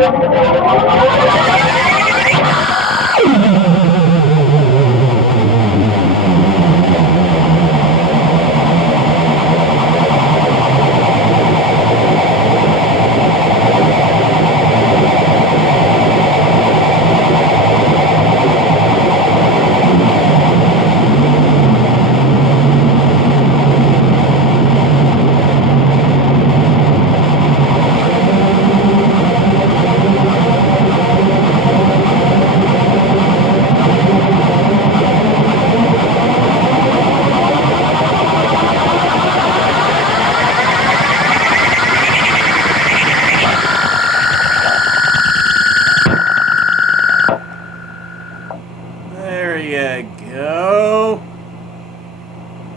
Go.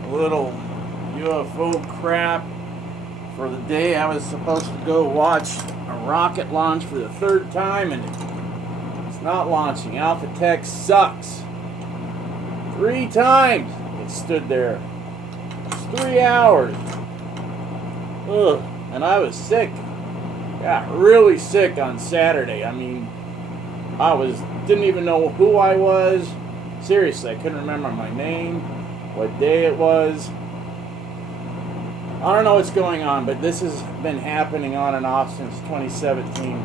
A little UFO crap for the day. I was supposed to go watch a rocket launch for the third time, and it's not launching. Atatacked sucks. 3 times it stood there. It's 3 hours. Ugh. And I was sick. Yeah, really sick on Saturday. I mean, didn't even know who I was. Seriously, I couldn't remember my name, what day it was. I don't know what's going on, but this has been happening on and off since 2017.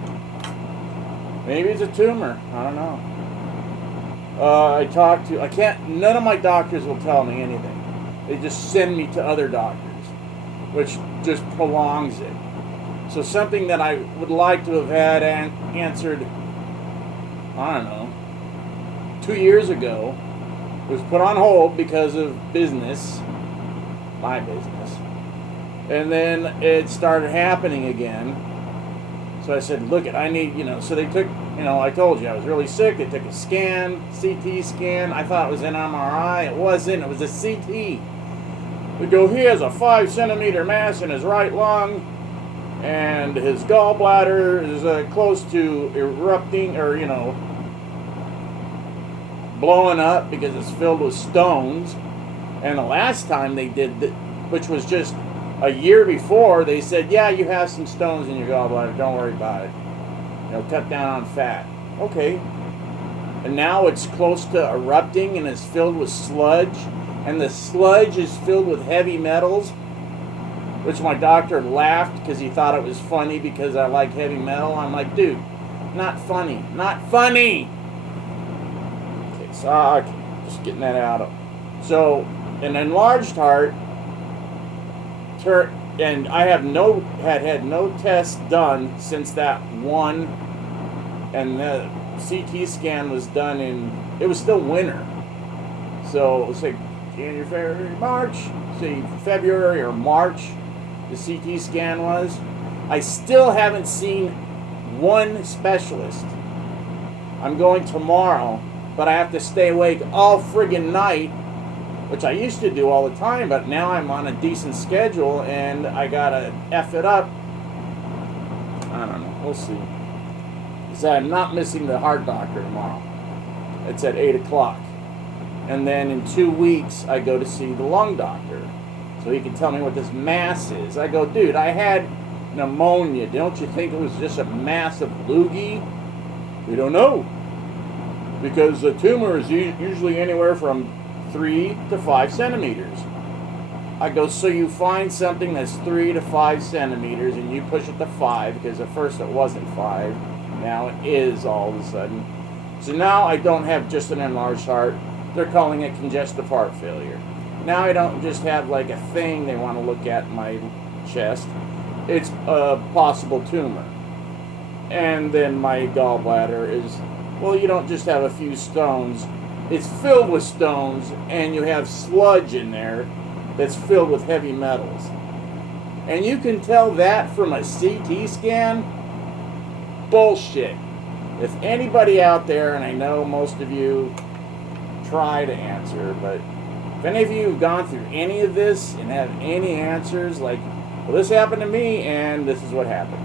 Maybe it's a tumor. I don't know. None of my doctors will tell me anything. They just send me to other doctors, which just prolongs it. So something that I would like to have had answered, I don't know, 2 years ago, was put on hold because of business, my business. And then it started happening again. So I said, look, I need, so they took, I told you I was really sick. They took a scan, CT scan. I thought it was an MRI. It wasn't. It was a CT. They go, he has a 5-centimeter mass in his right lung, and his gallbladder is close to erupting, or, blowing up because it's filled with stones. And the last time they did that, which was just a year before, they said, yeah, you have some stones in your gallbladder, don't worry about it, cut down on fat. Okay. And now it's close to erupting and it's filled with sludge, and the sludge is filled with heavy metals, which my doctor laughed because he thought it was funny because I like heavy metal. I'm like, dude, not funny. So, just getting that out. So, an enlarged heart, and I have had no tests done since that one, and the CT scan was done it was still winter. So, let's say January, February, March, say February or March, the CT scan was. I still haven't seen one specialist. I'm going tomorrow, but I have to stay awake all friggin' night, which I used to do all the time, but now I'm on a decent schedule and I gotta F it up. I don't know, we'll see. So I'm not missing the heart doctor tomorrow. It's at 8 o'clock. And then in 2 weeks, I go to see the lung doctor, so he can tell me what this mass is. I go, dude, I had pneumonia. Don't you think it was just a mass of loogie? We don't know. Because a tumor is usually anywhere from 3 to 5 centimeters. I go, so you find something that's 3 to 5 centimeters and you push it to 5, because at first it wasn't 5, now it is all of a sudden. So now I don't have just an enlarged heart, they're calling it congestive heart failure. Now I don't just have like a thing they want to look at in my chest, it's a possible tumor. And then my gallbladder is, well, you don't just have a few stones, it's filled with stones, and you have sludge in there that's filled with heavy metals. And you can tell that from a CT scan? Bullshit. If anybody out there, and I know most of you try to answer, but if any of you have gone through any of this and have any answers, like, well, this happened to me, and this is what happened.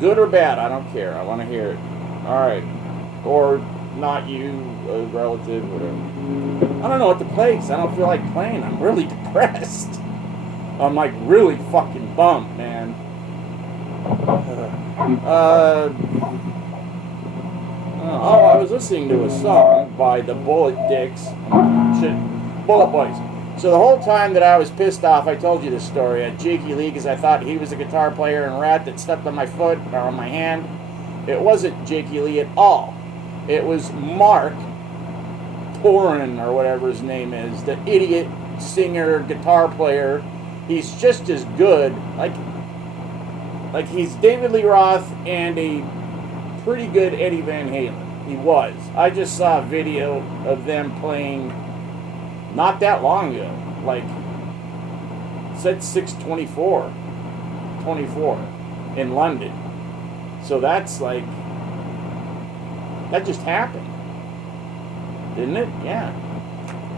Good or bad, I don't care. I want to hear it. Alright. Or not you, a relative, whatever. I don't know what to play, because I don't feel like playing. I'm really depressed. I'm like really fucking bummed, man. I was listening to a song by the Bullet Boys. So the whole time that I was pissed off, I told you this story at Jakey Lee because I thought he was a guitar player and rat that stepped on my foot or on my hand. It wasn't Jakey Lee at all. It was Mark Torin or whatever his name is, the idiot singer, guitar player. He's just as good. Like he's David Lee Roth and a pretty good Eddie Van Halen. He was. I just saw a video of them playing not that long ago. Like, said 6/24 in London. So that's like, that just happened. Didn't it? Yeah.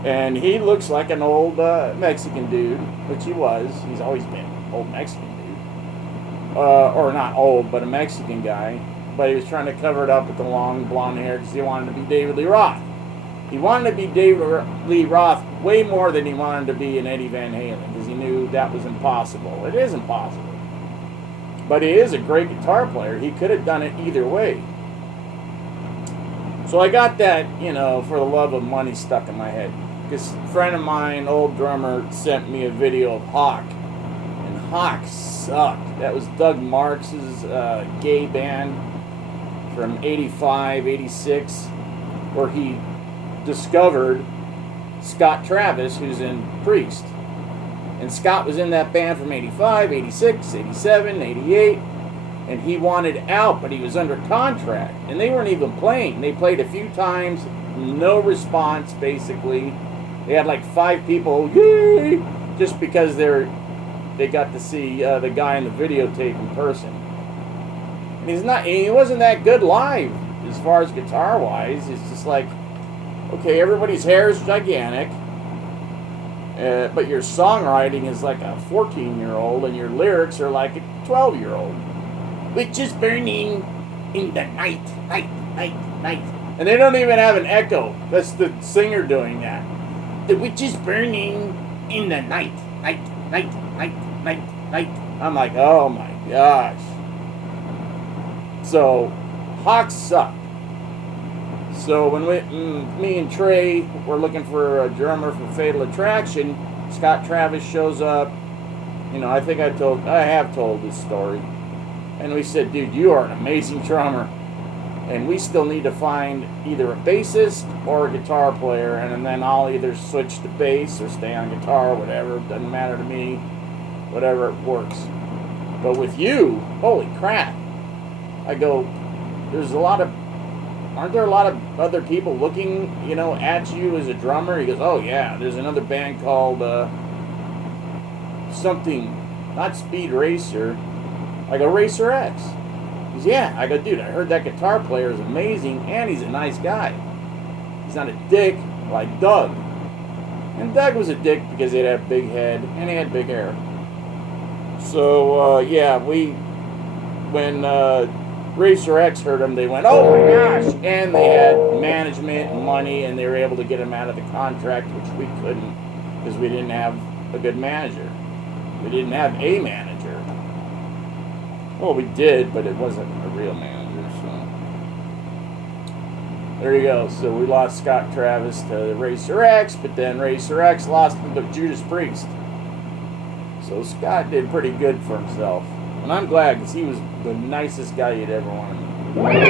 And he looks like an old Mexican dude, which he was. He's always been an old Mexican dude. Or not old, but a Mexican guy. But he was trying to cover it up with the long blonde hair because he wanted to be David Lee Roth. He wanted to be David Lee Roth way more than he wanted to be an Eddie Van Halen because he knew that was impossible. It is impossible. But he is a great guitar player. He could have done it either way. So I got that, for the love of money stuck in my head. Because a friend of mine, old drummer, sent me a video of Hawk. And Hawk sucked. That was Doug Marks's gay band from 85, 86, where he discovered Scott Travis, who's in Priest. And Scott was in that band from 85, 86, 87, 88. And he wanted out, but he was under contract. And they weren't even playing. They played a few times, no response, basically. They had like 5 people, yay, just because they got to see the guy in the videotape in person. And he wasn't that good live, as far as guitar-wise. It's just like, okay, everybody's hair is gigantic, but your songwriting is like a 14-year-old, and your lyrics are like a 12-year-old. Which is burning in the night. And they don't even have an echo. That's the singer doing that. The witch is burning in the night. Night. I'm like, oh my gosh. So, Hawk sucked. So when me and Trey were looking for a drummer for Fatal Attraction, Scott Travis shows up. I think I have told this story. And we said, dude, you are an amazing drummer. And we still need to find either a bassist or a guitar player. And then I'll either switch to bass or stay on guitar, whatever. It doesn't matter to me. Whatever works. But with you, holy crap. I go, aren't there a lot of other people looking, at you as a drummer? He goes, oh yeah, there's another band called something, not Speed Racer. I go, Racer X. He goes, yeah. I go, dude, I heard that guitar player is amazing, and he's a nice guy. He's not a dick like Doug. And Doug was a dick because he had a big head, and he had big hair. So, when Racer X heard him, they went, oh my gosh! And they had management and money, and they were able to get him out of the contract, which we couldn't, because we didn't have a good manager. We didn't have a manager. Well, we did, but it wasn't a real manager, so. There you go. So we lost Scott Travis to Racer X, but then Racer X lost him to Judas Priest. So Scott did pretty good for himself. And I'm glad, because he was the nicest guy you'd ever want to meet.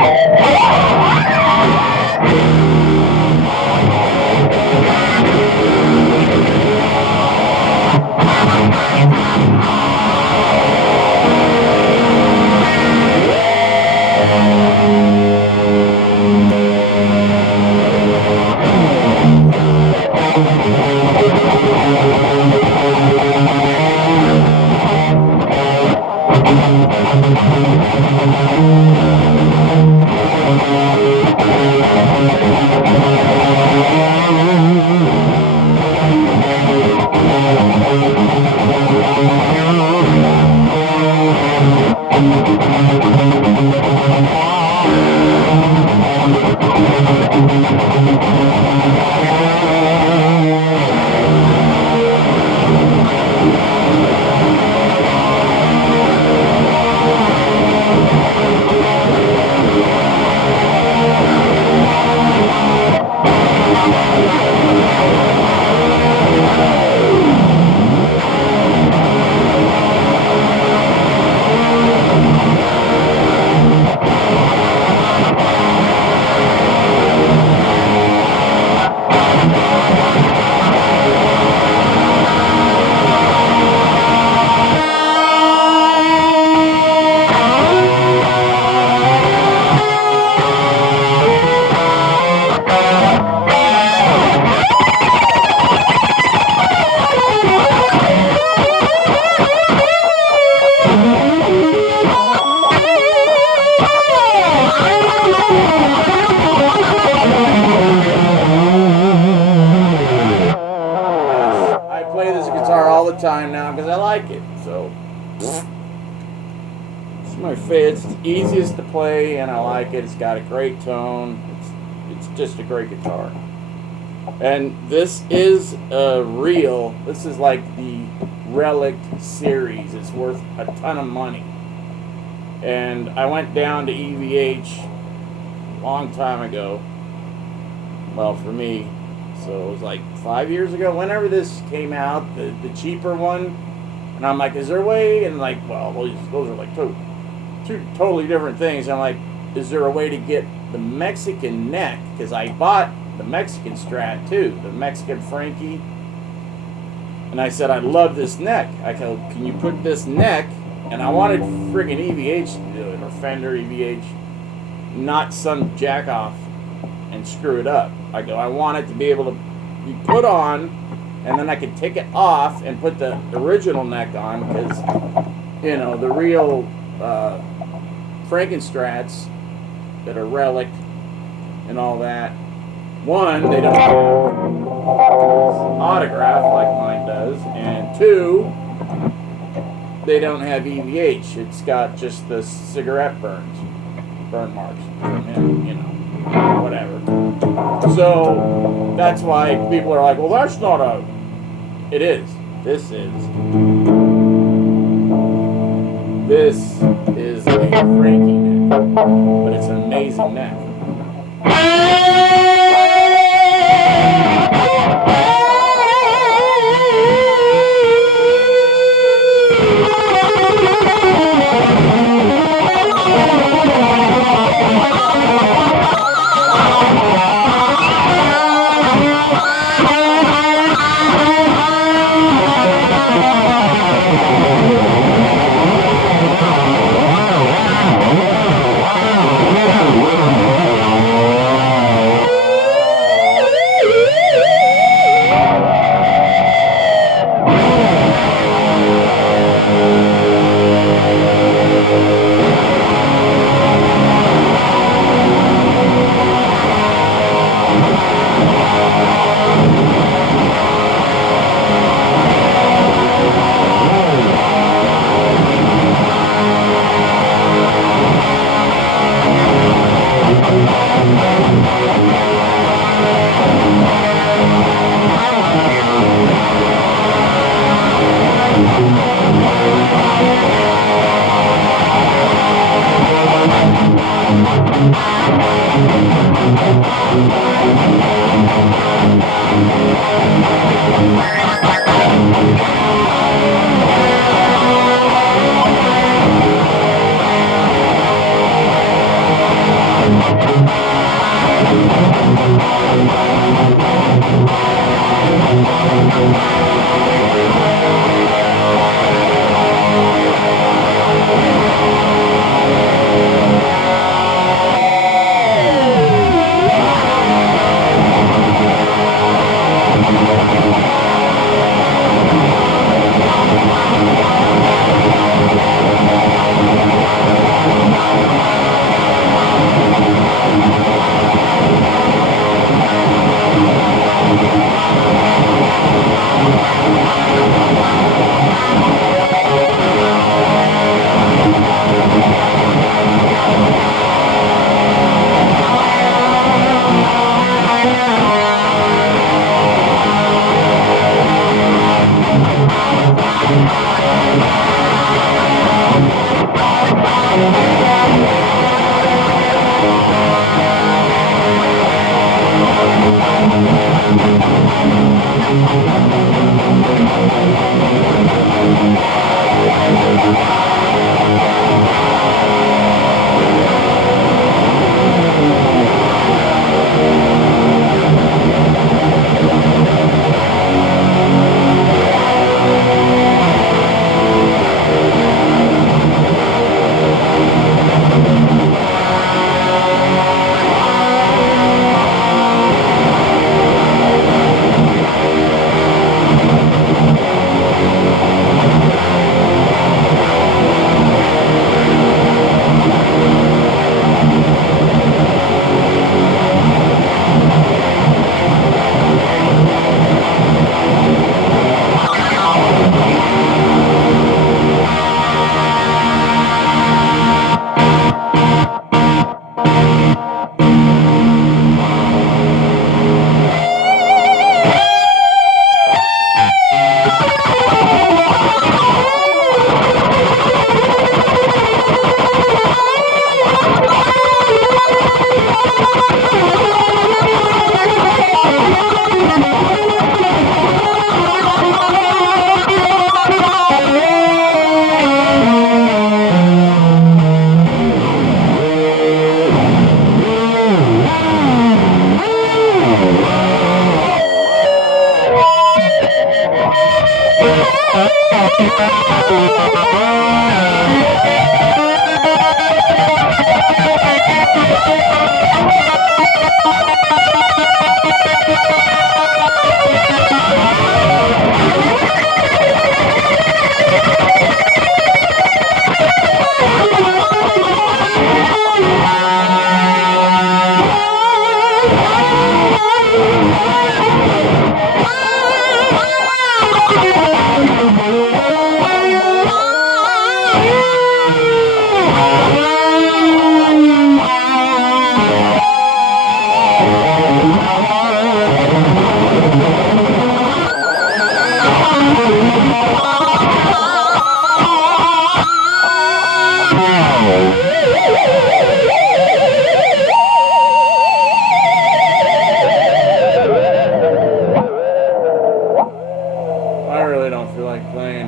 It's the easiest to play, and I like it. It's got a great tone. It's just a great guitar. And this is this is like the Relic series. It's worth a ton of money. And I went down to EVH a long time ago. Well, for me, so it was like 5 years ago, whenever this came out, the cheaper one. And I'm like, is there a way? And like, well, those are like two totally different things. And I'm like, is there a way to get the Mexican neck? Because I bought the Mexican Strat too, the Mexican Frankie. And I said, I love this neck. I go, can you put this neck? And I wanted friggin' EVH to do it, or Fender EVH, not some jack off and screw it up. I go, I want it to be able to be put on, and then I could take it off and put the original neck on, because, you know, the real Frankenstrats that are Relic and all that, one, they don't have autograph like mine does, and two, they don't have EVH. It's got just the cigarette burn marks from him, you know, whatever. So that's why people are like, well, that's not a. It is. This is. This is a Frankie neck, but it's an amazing neck.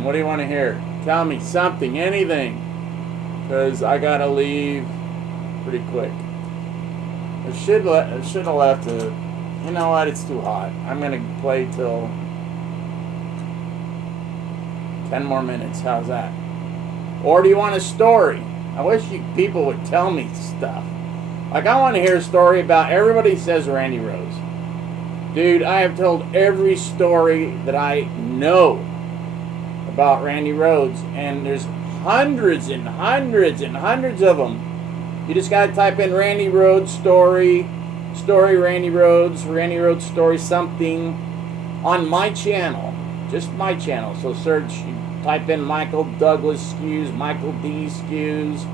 What do you want to hear? Tell me something, anything. Because I gotta leave pretty quick. I should have left it. You know what? It's too hot. I'm gonna play till 10 more minutes. How's that? Or do you want a story? I wish people would tell me stuff. Like, I want to hear a story about everybody says Randy Rhoads. Dude, I have told every story that I know about Randy Rhoads, and there's hundreds and hundreds and hundreds of them. You just gotta type in Randy Rhoads story Randy Rhoads story something on my channel, just my channel. So search, type in Michael Douglas Skews, Michael D Skews,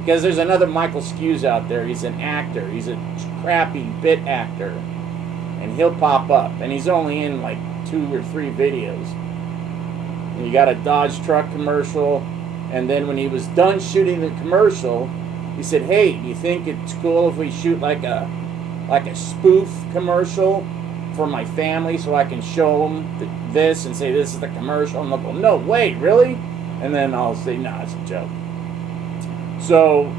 because there's another Michael Skews out there. He's an actor. He's a crappy bit actor, and he'll pop up, and he's only in like 2 or 3 videos. And you got a Dodge truck commercial, and then when he was done shooting the commercial, he said, "Hey, do you think it's cool if we shoot like a spoof commercial for my family, so I can show them this and say this is the commercial?" And they'll go, "No way, really?" And then I'll say, "Nah, it's a joke." So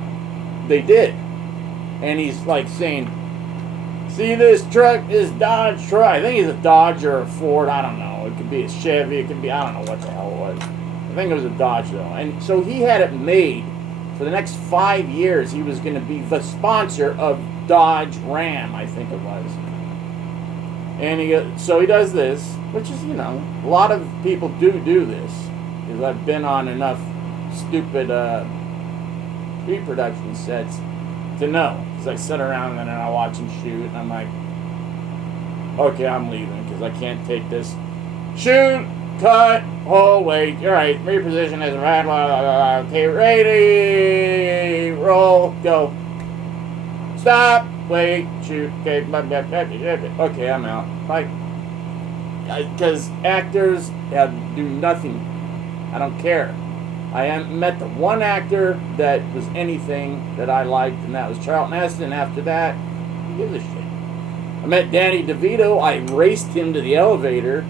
they did, and he's like saying, "See this truck, this Dodge truck? I think it's a Dodge or a Ford. I don't know. It could be a Chevy. It could be, I don't know what the hell it was. I think it was a Dodge, though." And so he had it made for the next 5 years. He was going to be the sponsor of Dodge Ram, I think it was. And so he does this, which is, a lot of people do this. Because I've been on enough stupid pre-production sets to know. Because I sit around and then I watch him shoot, and I'm like, okay, I'm leaving because I can't take this. Shoot, cut, hold, wait. All right, reposition as a right. Okay, ready, roll, go. Stop, wait, shoot. Okay, okay, I'm out. Like, because actors do nothing. I don't care. I met the one actor that was anything that I liked, and that was Charlton Heston. And after that, who gives a shit? I met Danny DeVito. I raced him to the elevator,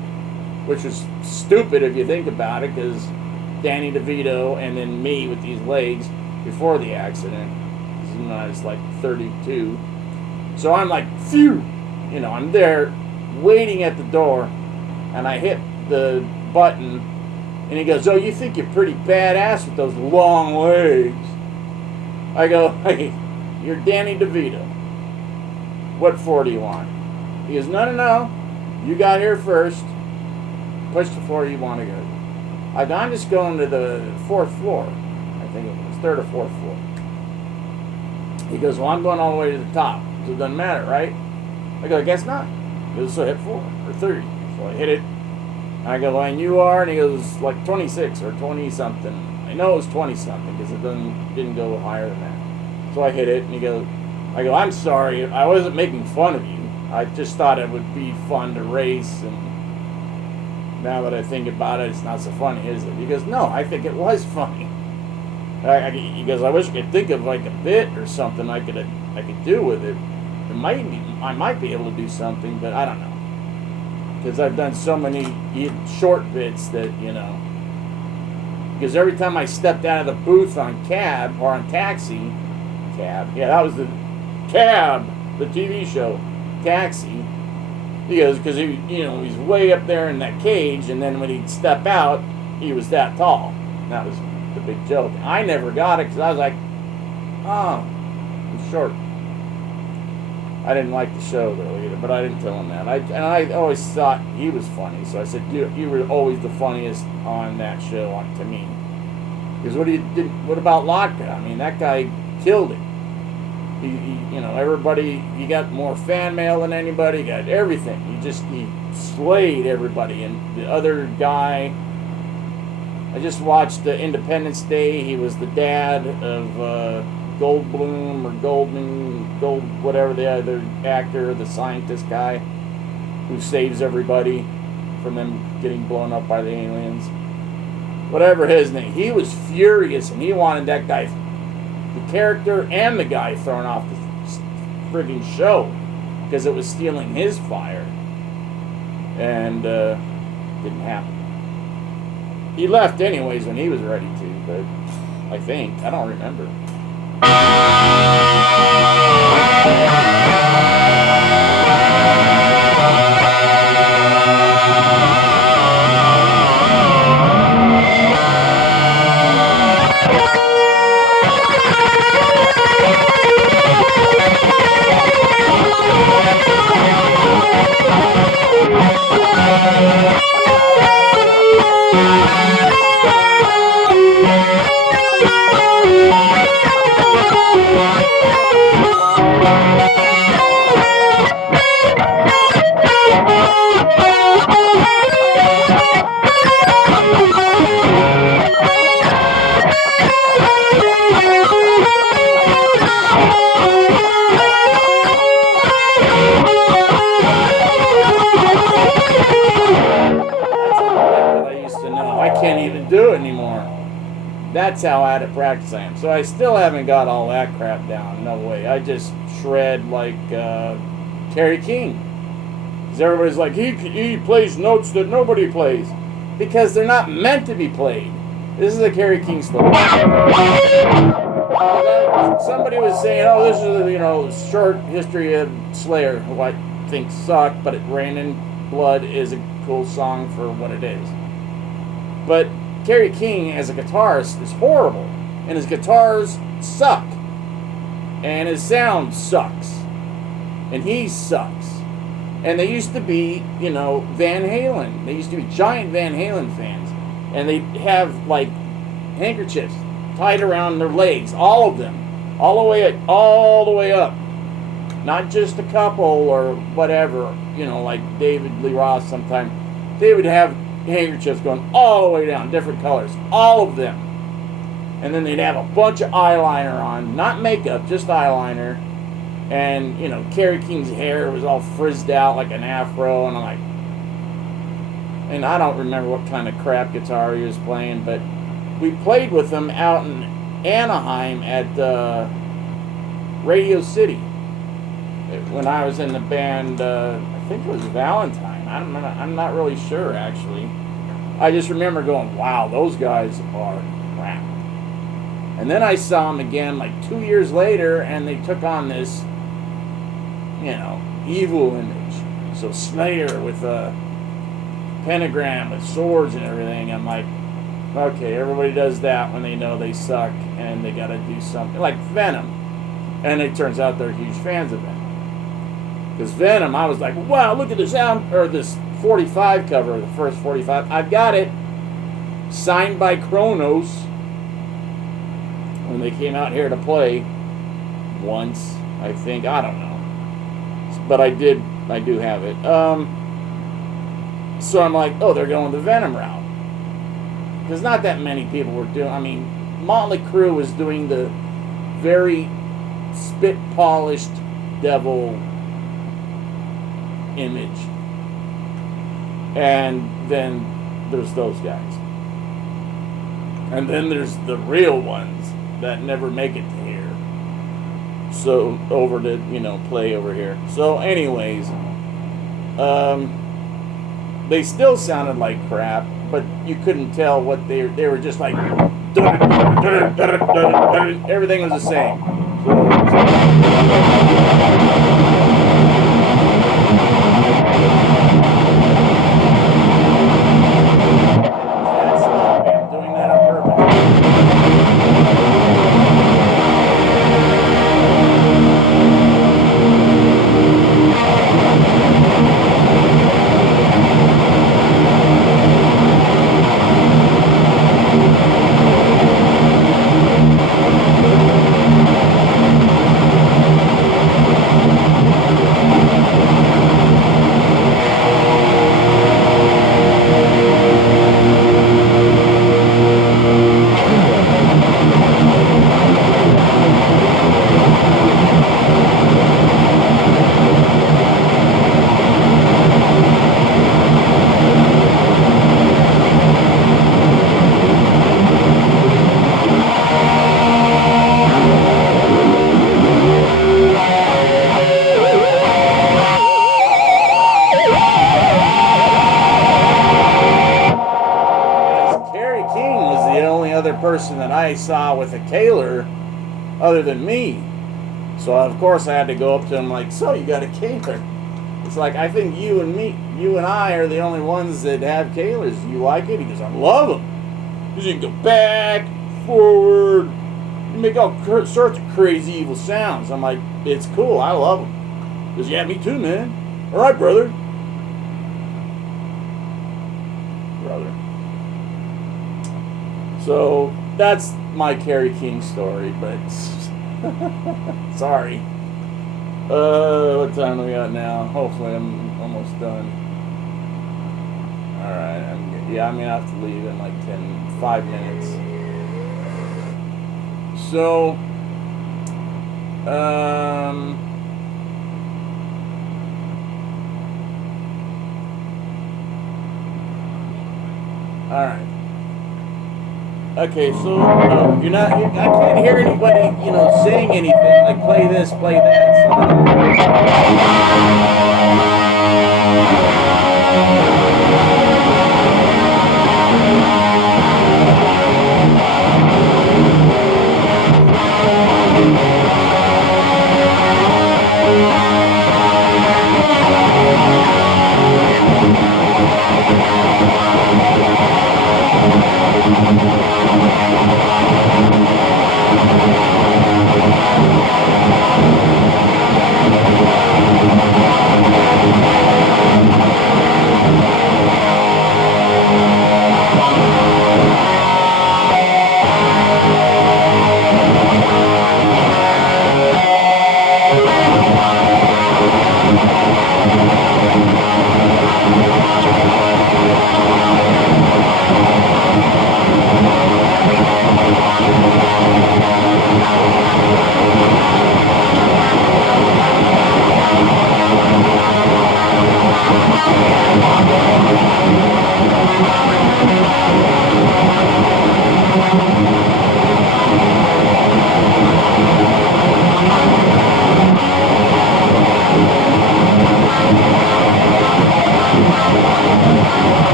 which was stupid if you think about it, because Danny DeVito and then me with these legs before the accident. This is when I was like 32. So I'm like, phew! I'm there waiting at the door, and I hit the button, and he goes, "Oh, you think you're pretty badass with those long legs?" I go, "Hey, you're Danny DeVito. What floor do you want?" He goes, No. You got here first. Push the floor you want to go. I go, "I'm just going to the 4th floor." I think it was 3rd or 4th floor. He goes, "Well, I'm going all the way to the top. So it doesn't matter, right?" I go, "I guess not." He goes, "So hit 4 or 30. So I hit it. I go, "Well, and you are?" And he goes, "Like 26 or 20 something. I know it was 20 something because it didn't go higher than that. So I hit it, and I go, "I'm sorry. I wasn't making fun of you. I just thought it would be fun to race, and now that I think about it, it's not so funny, is it?" He goes, "No, I think it was funny." He goes, "I wish I could think of like a bit or something I could do with it. I might be able to do something, but I don't know. Because I've done so many short bits that, because every time I stepped out of the booth on Cab, or on Taxi, Cab, yeah, that was the Cab, the TV show, Taxi." He goes, because he's way up there in that cage, and then when he'd step out, he was that tall. And that was the big joke. I never got it, because I was like, "Oh, I'm short." I didn't like the show, though, either, but I didn't tell him that. I always thought he was funny, so I said, "You were always the funniest on that show to me." Because what about Lotka? I mean, that guy killed it. Everybody, he got more fan mail than anybody, he got everything. He slayed everybody. And the other guy, I just watched Independence Day. He was the dad of Goldblum or Gold, whatever the other actor, the scientist guy who saves everybody from them getting blown up by the aliens. Whatever his name. He was furious and he wanted that guy, the character and the guy, thrown off the friggin' show because it was stealing his fire. And didn't happen. He left anyways when he was ready to, but I think. I don't remember. Do it anymore. That's how out of practice I am. So I still haven't got all that crap down. No way. I just shred like Kerry King. Because everybody's like, he plays notes that nobody plays. Because they're not meant to be played. This is a Kerry King story. Somebody was saying, oh, this is a short history of Slayer, who I think sucked, but Rain in Blood is a cool song for what it is. But Kerry King as a guitarist is horrible, and his guitars suck, and his sound sucks, and he sucks. And they used to be, Van Halen. They used to be giant Van Halen fans, and they have like handkerchiefs tied around their legs, all of them, all the way up, not just a couple or whatever, like David Lee Roth. Sometimes they would have handkerchiefs going all the way down, different colors, all of them. And then they'd have a bunch of eyeliner on, not makeup, just eyeliner. And, Kerry King's hair was all frizzed out like an afro, and I'm like, and I don't remember what kind of crap guitar he was playing, but we played with him out in Anaheim at Radio City when I was in the band. I think it was Valentine. I'm not really sure, actually. I just remember going, wow, those guys are crap. And then I saw them again like 2 years later, and they took on this, evil image. So Slayer with a pentagram with swords and everything. I'm like, okay, everybody does that when they know they suck and they got to do something. Like Venom. And it turns out they're huge fans of Venom. Because Venom, I was like, wow, look at this this 45 cover, the first 45. I've got it signed by Kronos when they came out here to play once, I think. I don't know. But I do have it. So I'm like, oh, they're going the Venom route. Because not that many people were doing, Motley Crue was doing the very spit-polished devil image. And then there's those guys. And then there's the real ones that never make it to here. So over to, play over here. So anyways, they still sounded like crap, but you couldn't tell what they were just like everything was the same. guy saw with a Kaler other than me. So of course I had to go up to him like, so you got a Kaler? It's like, I think you and I are the only ones that have Kalers. Do you like it? He goes, I love them. Because you can go back, forward, you make all sorts of crazy evil sounds. I'm like, it's cool, I love them. He goes, yeah, me too, man. All right, brother. So that's my Kerry King story, but sorry. What time do we got now? Hopefully I'm almost done. Alright, I'm gonna have to leave in like 5 minutes. So, alright. Okay, so I can't hear anybody, saying anything like play this, play that. So